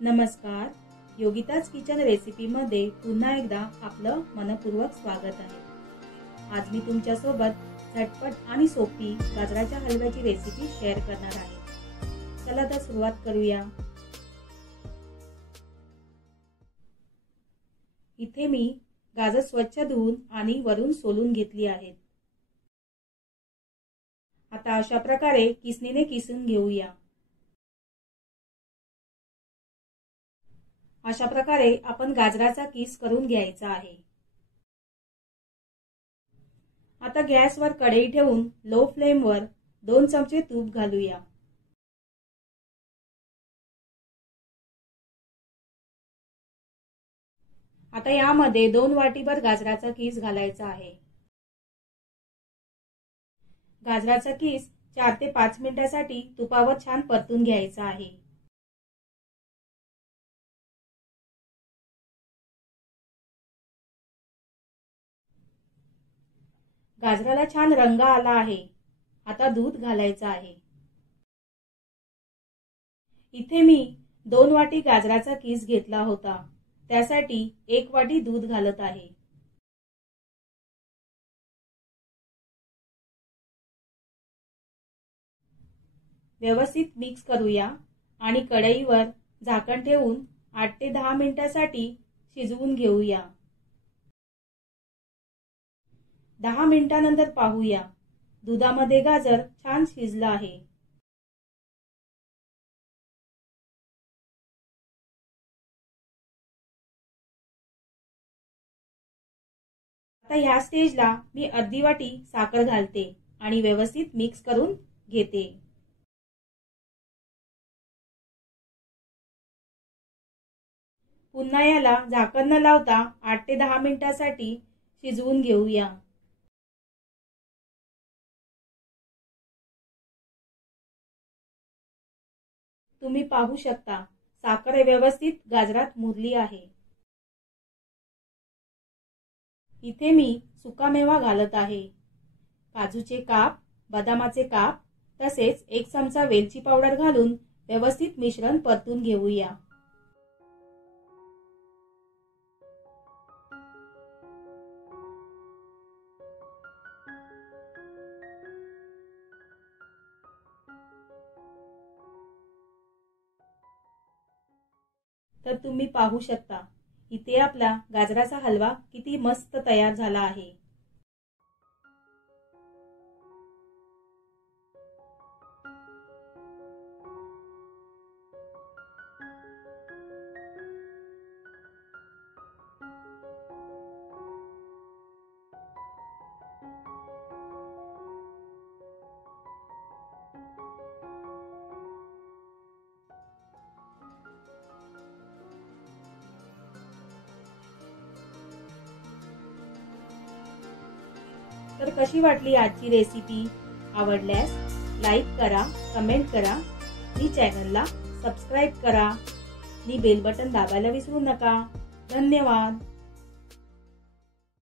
नमस्कार, Yogita's kitchen recipe मध्ये पुन्हा एकदा आपलं मनपूर्वक स्वागत आहे। आज मी तुमच्या सोबत झटपट आणि सोपी गाजराच्या हलव्याची रेसिपी शेअर करणार आहे। चला तर सुरुवात करूया। इथे मी गाजर स्वच्छ धुवून आणि वरून सोलून घेतली आहेत। आता अशा प्रकारे किसणीने किसून घेऊया। अशा प्रकारे आपण गाजराचा किस करून घ्यायचा आहे। आता गॅसवर कढई ठेवून लो फ्लेमवर 2 चमचे तूप घालूया। आता यामध्ये 2 वाटीभर गाजराचा किस घालायचा आहे। गाजराचा किस 4 ते 5 मिनिटांसाठी तुपावर छान परतून घ्यायचा आहे। गाजराला छान रंग आला आहे। आता दूध घालायचं आहे। इथे मी 2 वाटी गाजराचा किस घेतला होता, त्यासाठी 1 वाटी दूध घालत आहे। व्यवस्थित मिक्स करूया आणि कढईवर झाकण ठेवून 8 ते 10 मिनिटांसाठी शिजवून घेऊया। 10 मिनिटांनंतर पाहूया, दुधामध्ये गाजर छान शिजला आहे। आता ह्या स्टेजला मी अर्धी वाटी साखर घालते आणि व्यवस्थित मिक्स करून घेते। पुन्हा याला झाकण न लावता 8 ते 10 मिनिटांसाठी शिजवून घेऊया। तुम्ही पाहू शकता, साखर व्यवस्थित गाजरात मुरली आहे। इथे मी सुकामेवा घालत आहे। काजूचे काप, बदामाचे काप तसेच 1 चमचा वेलची पावडर घालून व्यवस्थित मिश्रण परतून घेऊया। तर तुम्ही पाहू शकता, इथे आपला गाजराचा हलवा किती मस्त तयार झाला आहे। तर कशी वाटली आजची रेसिपी? आवडल्यास लाईक करा, कमेंट करा, आणि चॅनलला सबस्क्राइब करा आणि बेल बटन दाबायला विसरू नका। धन्यवाद।